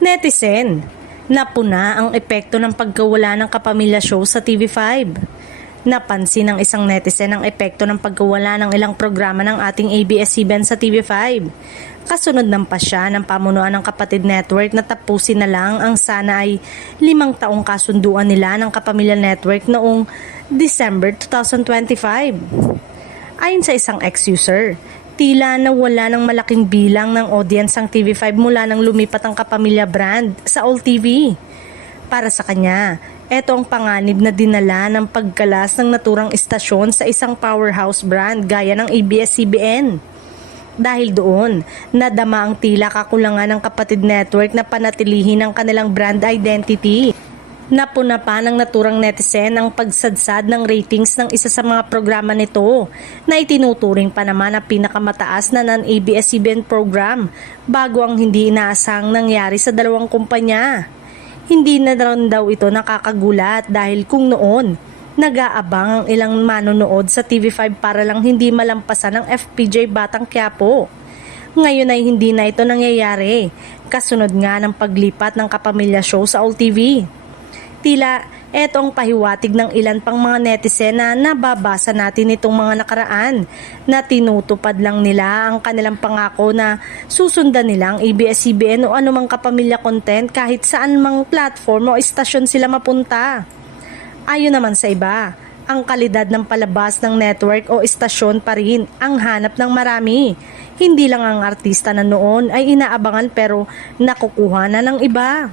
Netizen, napuna ang epekto ng pagkawala ng Kapamilya Show sa TV5. Napansin ng isang netizen ang epekto ng pagkawala ng ilang programa ng ating ABS-CBN sa TV5. Kasunod ng pasya ng pamunuan ng Kapatid Network na tapusin na lang ang sana ay 5 taong kasunduan nila ng Kapamilya Network noong December 2025. Ayon sa isang ex-user, tila nawala ng malaking bilang ng audience ang TV5 mula nang lumipat ang Kapamilya brand sa All TV. Para sa kanya, ito ang panganib na dinala ng pagkalas ng naturang istasyon sa isang powerhouse brand gaya ng ABS-CBN. Dahil doon, nadama ang tila kakulangan ng Kapatid Network na panatilihin ang kanilang brand identity. Napuna pa ng naturang netizen ang pagsadsad ng ratings ng isa sa mga programa nito na itinuturing pa naman na pinakamataas na non-ABS-CBN program bago ang hindi inaasang nangyari sa dalawang kumpanya. Hindi na rin daw ito nakakagulat dahil kung noon, nag-aabang ang ilang manonood sa TV5 para lang hindi malampasan ng FPJ Batang Quiapo. Ngayon ay hindi na ito nangyayari, kasunod nga ng paglipat ng Kapamilya Show sa All TV. Tila, eto ang pahiwatig ng ilan pang mga netizen na nababasa natin itong mga nakaraan na tinutupad lang nila ang kanilang pangako na susundan nila ang ABS-CBN o anumang kapamilya content kahit saan mang platform o istasyon sila mapunta. Ayon naman sa iba, ang kalidad ng palabas ng network o istasyon pa rin ang hanap ng marami. Hindi lang ang artista na noon ay inaabangan pero nakukuha na ng iba.